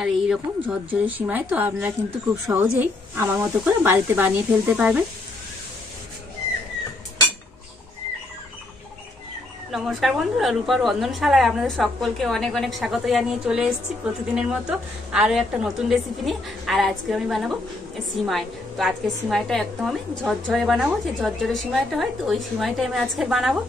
আর এইরকম ঝরঝরে সিমাই তো আপনারা কিন্তু খুব সহজেই আমার মতো করে বাড়িতে বানিয়ে ফেলতে পারবেন। নমস্কার বন্ধুরা, রূপার রন্ধনশালায় আপনাদের সকলকে অনেক অনেক স্বাগত জানিয়ে চলে এসেছি প্রতিদিনের মতো আরো একটা নতুন রেসিপি নিয়ে। আর আজকে আমি বানাবো সিমাই। তো আজকে সিমাইটা একদম আমি ঝরঝরে বানাবো, যে ঝরঝরে সিমাইটা হয় তো ওই সিমাইটা আমি আজকে বানাবো।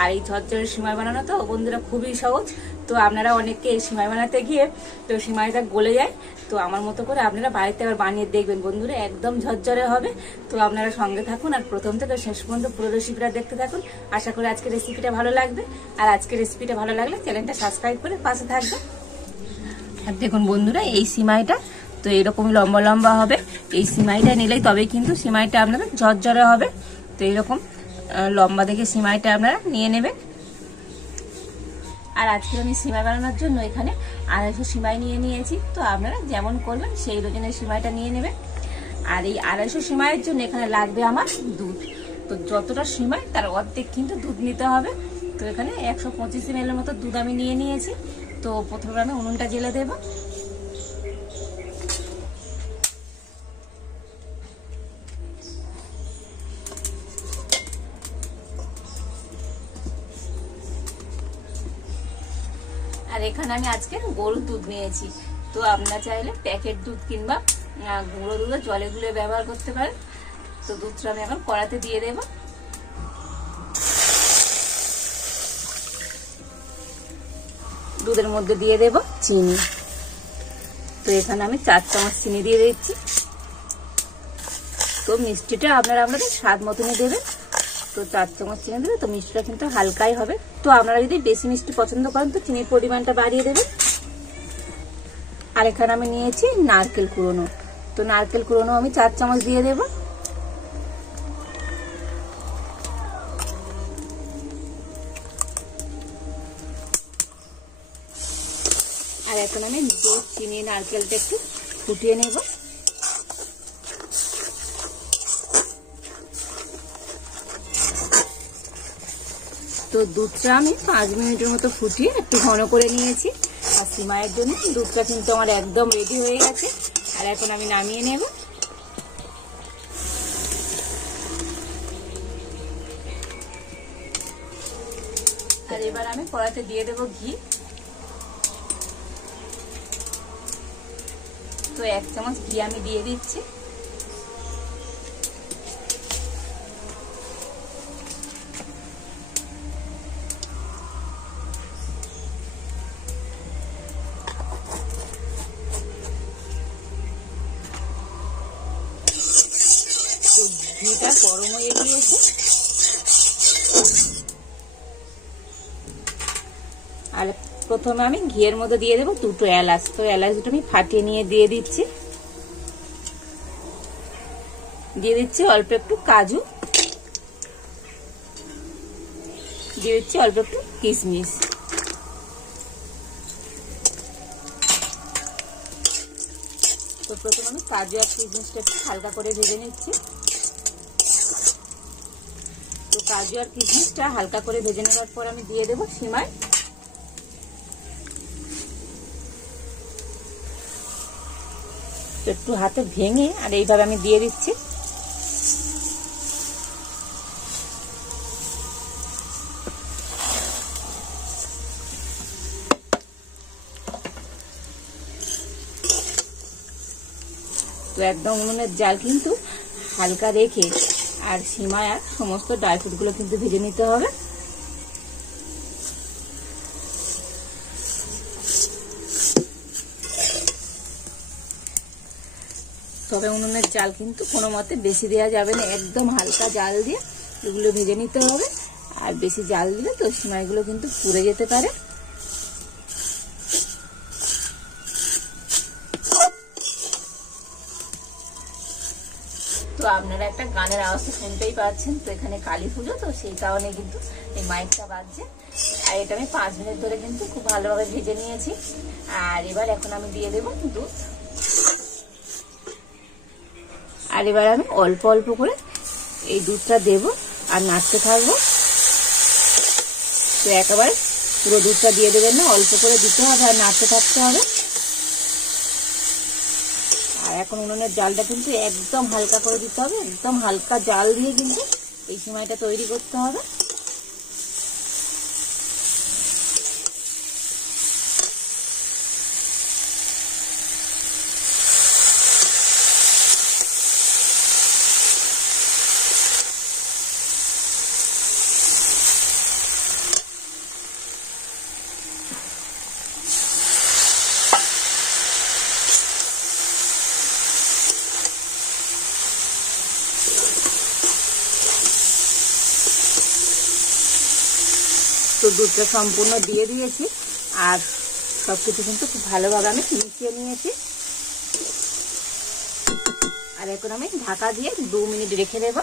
আর এই ঝরঝরে সিমাই বানানো তো বন্ধুরা খুবই সহজ। তো আপনারা অনেককে এই সিমাই বানাতে গিয়ে তো সিমাইটা গলে যায়, তো আমার মতো করে আপনারা বাড়িতে আবার বানিয়ে দেখবেন বন্ধুরা, একদম ঝরঝরে হবে। তো আপনারা সঙ্গে থাকুন আর প্রথম থেকে শেষ পর্যন্ত পুরো রেসিপিটা দেখতে থাকুন। আশা করি আজকে রেসিপিটা ভালো লাগবে। আর আজকে রেসিপিটা ভালো লাগলে চ্যানেলটা সাবস্ক্রাইব করে পাশে থাকবে। আর দেখুন বন্ধুরা, এই সিমাইটা তো এরকমই লম্বা লম্বা হবে। এই সিমাইটা নিলেই তবেই কিন্তু সিমাইটা আপনাদের ঝরঝরে হবে। তো এইরকম লম্বা দেখে সিমাইটা আপনারা নিয়ে নেবেন। আর আজকে আমি সিমাই বানানোর জন্য এখানে 250 সিমাই নিয়ে নিয়েছি। তো আপনারা যেমন করবেন সেই ওজনের সিমাইটা নিয়ে নেবেন। আর এই 250 সিমাইয়ের জন্য এখানে লাগবে আমার দুধ। তো যতটা সিমাই তার অর্ধেক কিন্তু দুধ নিতে হবে। তো এখানে 125 ml এর মতো দুধ আমি নিয়ে নিয়েছি। তো প্রথমে আমি উনুনটা জ্বেলে দেব। আর এখানে আমি আজকে গরুর দুধ নিয়েছি। তো আপনারা চাইলে প্যাকেট দুধ কিংবা গুঁড়ো দুধ জলে গুলে ব্যবহার করতে পারেন। তো দুধটা আমি এখন কড়াতে দিয়ে দেব। দুধের মধ্যে দিয়ে দেব চিনি। তো এখানে আমি 4 চামচ চিনি দিয়ে দিচ্ছি। তো মিষ্টিটা আপনারা আপনাদের স্বাদ মতনই দেবেন। তো 4 চামচ চিনি দেবে। তো মিষ্টিটা কিন্তু হালকাই হবে। তো আপনারা যদি বেশি মিষ্টি পছন্দ করেন তো চিনির পরিমাণটা বাড়িয়ে দেবেন। আর এখানে আমি নিয়েছি নারকেল কুড়োনো। তো নারকেল কুড়োনো আমি 4 চামচ দিয়ে দেব। আর এখন আমি দুধ চিনি নারকেলটা একটু ফুটিয়ে নেব। তো দুধটা আমি 5 মিনিটের মতো ফুটিয়ে একটু ঘন করে নিয়েছি। আর সিমাইয়ের জন্য দুধটা কিন্তু আমার একদম রেডি হয়ে গেছে। আর এখন আমি নামিয়ে নেব। আর এবার আমি কড়াতে দিয়ে দেব ঘি। তো 1 চামচ ঘি আমি দিয়ে দিচ্ছি। ঘিটা গরম হয়ে গিয়েছে। আর প্রথমে আমি ঘিয়ের মধ্যে দিয়ে দেবো 2টো এলাচ। তো এলাচ দুটো আমি ফাটিয়ে নিয়ে দিয়ে দিচ্ছি। দিয়ে দিচ্ছি অল্প একটু কাজু, দিয়ে দিচ্ছি অল্প একটু কিশমিশ। তো প্রথমে আমি কাজু আর কিশমিশটা একটু হালকা করে ভেজে নিচ্ছি। তো কাজু আর কিশমিশটা হালকা করে ভেজে নেওয়ার পর আমি দিয়ে দেবো সিমাই। একটু হাতে ভেঙে আর এইভাবে আমি দিয়ে দিচ্ছি। তো একদম উনুনের জাল কিন্তু হালকা রেখে আর সিমাই আর সমস্ত ড্রাই ফ্রুট গুলো কিন্তু ভেজে নিতে হবে। তবে উনুনের জাল কিন্তু কোনো মতে বেশি দেওয়া যাবে না, একদম হালকা জাল দিয়ে এগুলো ভেজে নিতে হবে। আর বেশি জাল দিলে তো সিমাইগুলো কিন্তু পুড়ে যেতে পারে। তো আপনারা একটা গানের আওয়াজ তো শুনতেই পাচ্ছেন। তো এখানে কালী পুজো, তো সেই কারণে কিন্তু এই মাইকটা বাজছে। আর এটা আমি 5 মিনিট ধরে কিন্তু খুব ভালোভাবে ভেজে নিয়েছি। আর এবার এখন আমি দিয়ে দেবো দুধ। আর এবার আমি অল্প অল্প করে এই দুধটা দেব আর নাড়তে থাকবো। তো একেবারে পুরো দুধটা দিয়ে দেবেন না, অল্প করে দিতে হবে আর নাড়তে থাকতে হবে। আর এখন উনুনের জালটা কিন্তু একদম হালকা করে দিতে হবে, একদম হালকা জাল দিয়ে কিন্তু এই সিমাইটা তৈরি করতে হবে। তো দুধটা সম্পূর্ণ দিয়ে দিয়েছি আর সবকিছু কিন্তু খুব ভালোভাবে আমি মিশিয়ে নিয়েছি। আর এখন আমি ঢাকা দিয়ে 2 মিনিট রেখে দেব।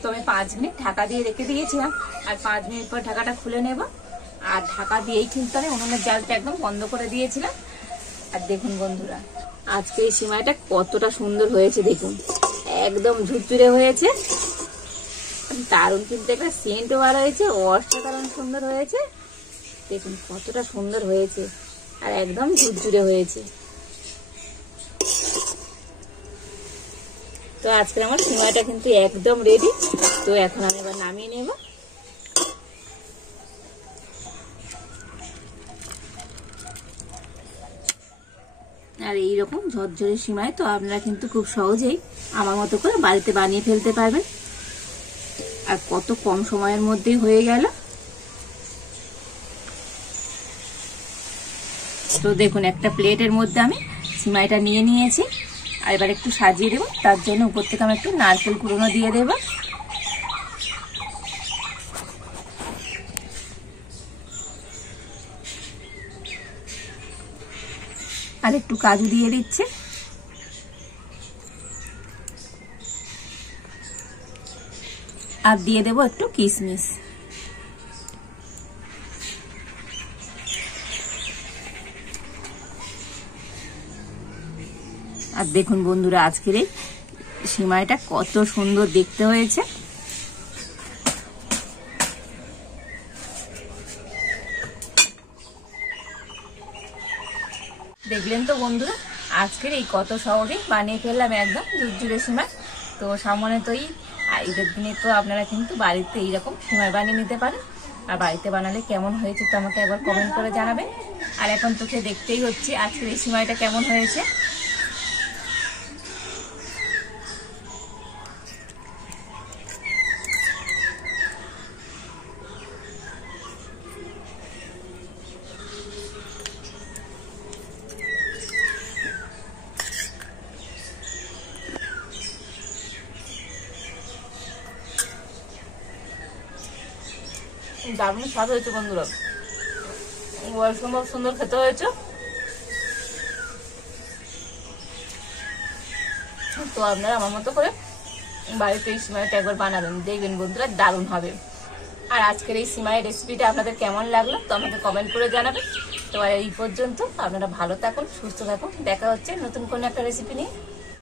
তো আমি 5 মিনিট ঢাকা দিয়ে রেখে দিয়েছিলাম আর 5 মিনিট পর ঢাকাটা খুলে নেব। আর ঢাকা দিয়েই কিন্তু আমি উনুনের জালটা একদম বন্ধ করে দিয়েছিলাম। আর দেখুন বন্ধুরা, আজকে এই সিমাইটা কতটা সুন্দর হয়েছে, দেখুন একদম ঝুরঝুরে হয়েছে, দারুণ কিন্তু একটা সেন্টও বার হয়েছে, অসাধারণ সুন্দর হয়েছে। দেখুন কতটা সুন্দর হয়েছে আর একদম ঝুরঝুরে হয়েছে। তো আজকে আমার সিমাইটা কিন্তু একদম রেডি। তো এখন আমি এবার নামিয়ে নেব। আর এইরকম ঝরঝরে সিমাই তো আপনারা কিন্তু খুব সহজেই আমার মতো করে বাড়িতে বানিয়ে ফেলতে পারবেন। আর কত কম সময়ের মধ্যেই হয়ে গেল। তো দেখুন একটা প্লেটের মধ্যে আমি সিমাইটা নিয়ে নিয়েছি। আর এবার একটু সাজিয়ে দেবো, তার জন্য উপর থেকে আমি একটু নারকেল কুড়োনো দিয়ে দেবো। আর একটু কাজু দিয়ে দিচ্ছি। আর দিয়ে দেবো একটু কিশমিশ। আর দেখুন বন্ধুরা, আজকের এই সিমাইটা কত সুন্দর দেখতে হয়েছে। দেখলেন তো বন্ধুরা, আজকের এই কত সহজে বানিয়ে ফেললাম একদম ঝুরঝুরে সিমাই। তো সামনে তো ঈদের দিনে তো আপনারা কিন্তু বাড়িতে এইরকম সিমাই বানিয়ে নিতে পারেন। আর বাড়িতে বানালে কেমন হয়েছে তো আমাকে একবার কমেন্ট করে জানাবেন। আর এখন তোকে দেখতেই হচ্ছে আজকের এই সিমাইটা কেমন হয়েছে। দারুণ স্বাদ হয়েছে বন্ধুরা, অসম্ভব সুন্দর খেতে হয়েছে। তো আপনারা আমার মতো করে বাড়িতে এই সিমাইটা একবার বানাবেন, দেখবেন বন্ধুরা দারুণ হবে। আর আজকের এই সিমাইয়ের রেসিপিটা আপনাদের কেমন লাগলো তো আমাকে কমেন্ট করে জানাবেন। তো এই পর্যন্ত আপনারা ভালো থাকুন, সুস্থ থাকুন, দেখা হচ্ছে নতুন কোনো একটা রেসিপি নিয়ে।